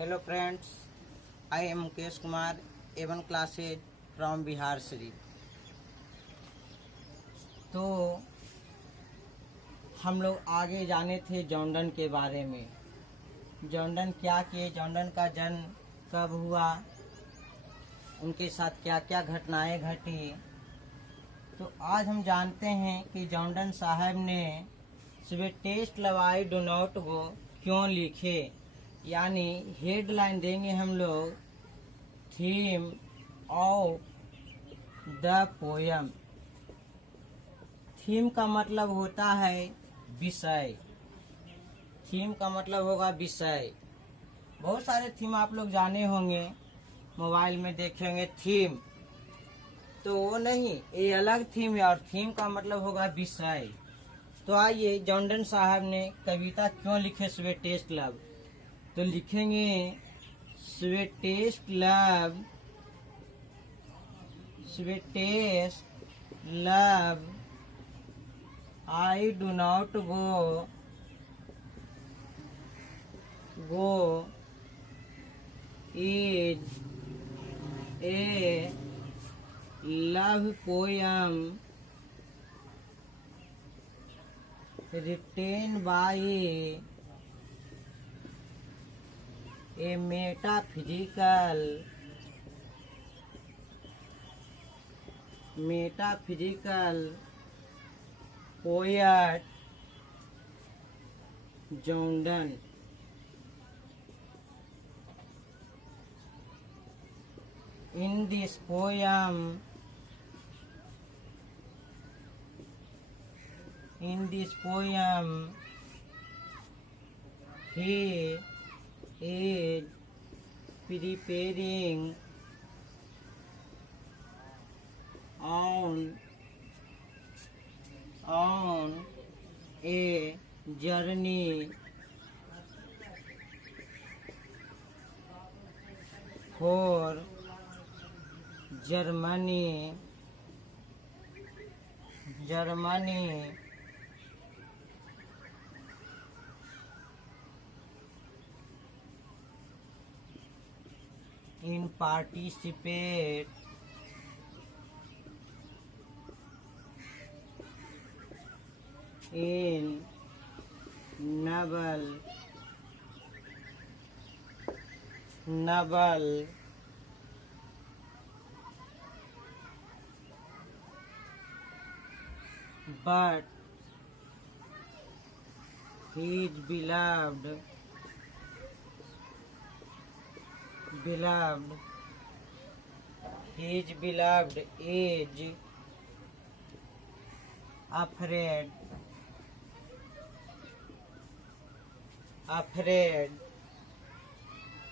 Hello friends, I am Mukesh Kumar, A1 classes from Bihar City. तो हम लोग आगे जाने थे जॉनडन के बारे में। जॉनडन क्या किए, जॉनडन का जन्म कब हुआ, उनके साथ क्या क्या घटनाएं घटी। तो आज हम जानते हैं कि जॉनडन साहब ने sweetest love I do not go क्यों लिखे। यानी हेडलाइन देंगे हम लोग, theme of the poem. Theme का मतलब होता है विषय। थीम का मतलब होगा विषय। बहुत सारे थीम आप लोग जाने होंगे, मोबाइल में देखे होंगे थीम, तो वो नहीं, ये अलग थीम है और थीम का मतलब होगा विषय। तो आइए, जॉनडन साहब ने कविता क्यों लिखे स्वीटेस्ट लव। तो लिखेंगे sweetest love, sweetest love I do not go is a love poem written by a metaphysical poet Jondon. In this poem, he is preparing on a journey for Germany in participate in naval but his beloved is afraid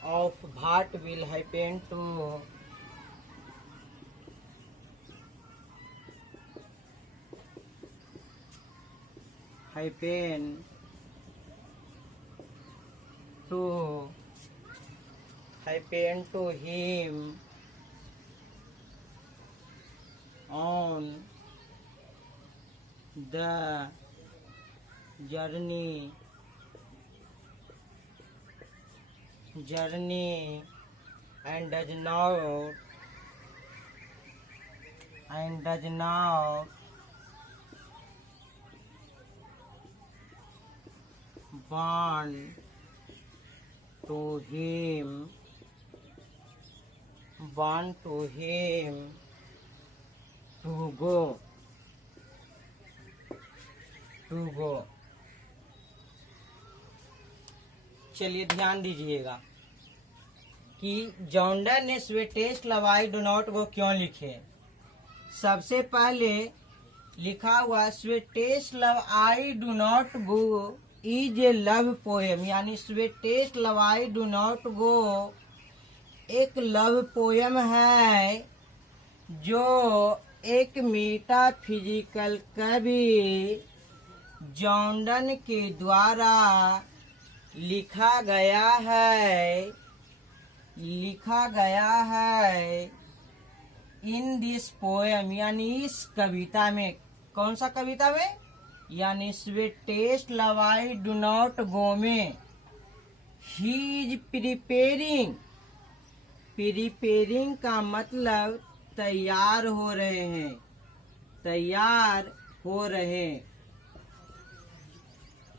of what will happen to him on the journey and does not want to him to go. चलिए ध्यान दीजिएगा कि John Donne ने sweetest love I do not go क्यों लिखे। सबसे पहले लिखा हुआ sweetest love I do not go is a love poem. यानी sweetest love I do not go एक लव पोएम है जो एक मेटाफिजिकल कवि जॉनडन के द्वारा लिखा गया है इन दिस पोएम। यानी इस कविता में, कौन सा कविता में, यानी sweetest love I do not go में ही इज प्रिपेयरिंग। प्रिपेयरिंग का मतलब तैयार हो रहे हैं, तैयार हो रहे।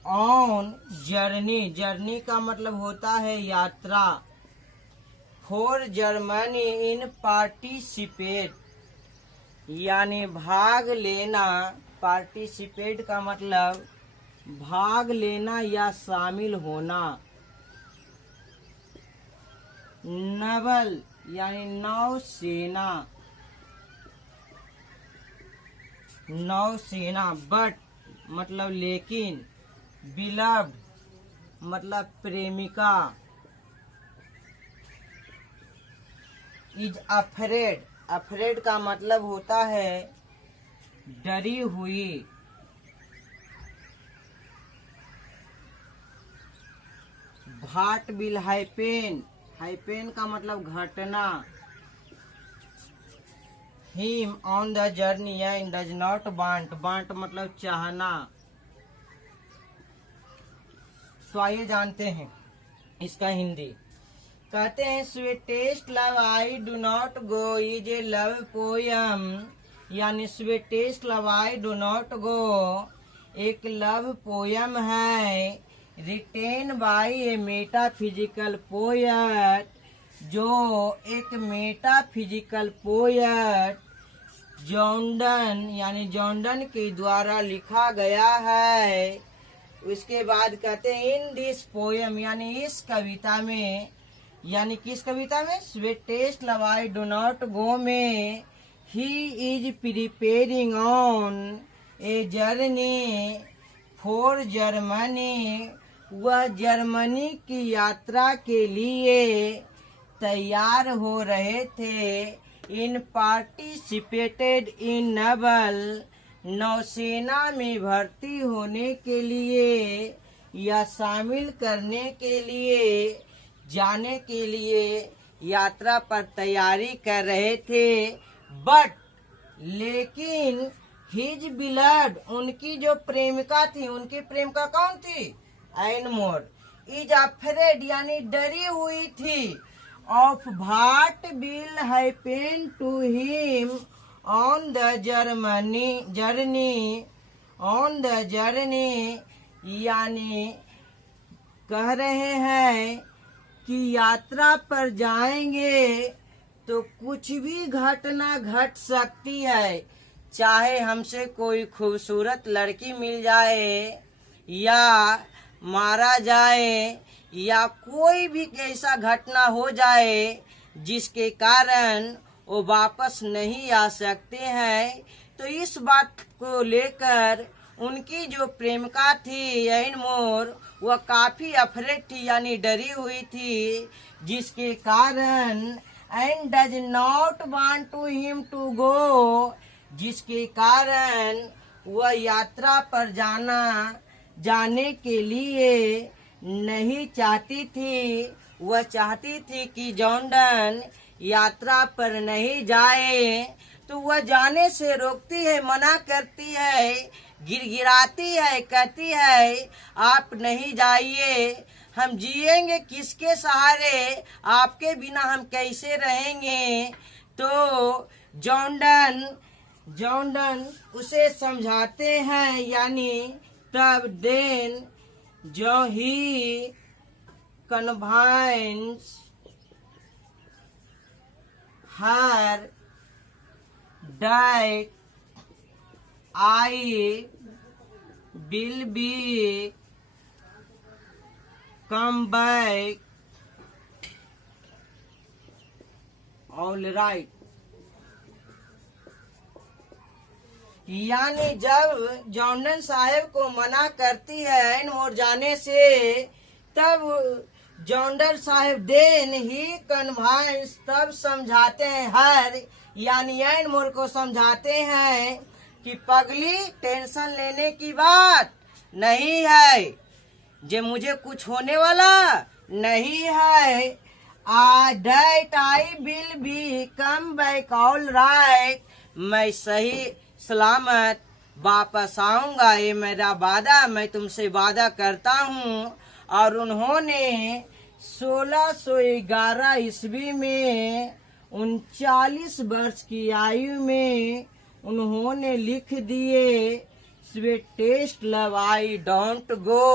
ऑन जर्नी, जर्नी का मतलब होता है यात्रा। फॉर जर्मनी इन पार्टिसिपेट, यानी भाग लेना। पार्टिसिपेट का मतलब भाग लेना या शामिल होना। नवल यानी नौसेना, नौसेना। बट मतलब लेकिन। बिलव्ड मतलब प्रेमिका। इज अफ्रेड, अफ्रेड का मतलब होता है डरी हुई। व्हाट विल हैपन, हैपन का मतलब घटना। Him on the journey and does not want, want मतलब चाहना। तो आइए जानते हैं इसका हिंदी। कहते हैं sweetest love I do not go is a love poem, यानी sweetest love I do not go एक लव पोयम है, written by a metaphysical poet, जो एक मेटाफिजिकल पोएट जॉर्डन यानी जॉर्डन के द्वारा लिखा गया है। उसके बाद कहते हैं इन दिस पोयम, यानी इस कविता में, यानी किस कविता में, sweetest love I do not go में, he is preparing on a journey for Germany, वह जर्मनी की यात्रा के लिए तैयार हो रहे थे। इन पार्टिसिपेटेड इन नवल, नौसेना में भर्ती होने के लिए या शामिल करने के लिए, जाने के लिए यात्रा पर तैयारी कर रहे थे। बट लेकिन हिज बिलड, उनकी जो प्रेमिका थी, उनकी प्रेमिका कौन थी, एन मोर, इज अफ्रेड यानी डरी हुई थी, of what will happen to him on the journey, on the journey, यानी कह रहे हैं कि यात्रा पर जाएंगे तो कुछ भी घटना घट सकती है, चाहे हमसे कोई खूबसूरत लड़की मिल जाए या मारा जाए या कोई भी ऐसा घटना हो जाए जिसके कारण वो वापस नहीं आ सकते हैं। तो इस बात को लेकर उनकी जो प्रेमिका थी एन मोर, वह काफी अफ्रेड थी यानी डरी हुई थी, जिसके कारण and does not want to him to go, जिसके कारण वह यात्रा पर जाने के लिए नहीं चाहती थी। वह चाहती थी कि जॉर्डन यात्रा पर नहीं जाए, तो वह जाने से रोकती है, मना करती है, गिड़गिड़ाती है, कहती है आप नहीं जाइए, हम जिएंगे किसके सहारे, आपके बिना हम कैसे रहेंगे। तो जॉर्डन उसे समझाते हैं, यानी तब देन जो ही कन्वाइंस हर that I will be come back all right, यानी जब जॉर्डन साहब को मना करती है एन मोर जाने से, तब जॉर्डन साहब देन ही कन्वाइंस, तब समझाते हैं हर यानी एन मोर को समझाते हैं कि पगली टेंशन लेने की बात नहीं है, जे मुझे कुछ होने वाला नहीं है। That I will be come back all right, मैं सही सलामत वापस आऊंगा, ये मेरा वादा, मैं तुमसे वादा करता हूँ। और उन्होंने 1611 ईस्वी में 39 वर्ष की आयु में उन्होंने लिख दिए sweetest love I don't go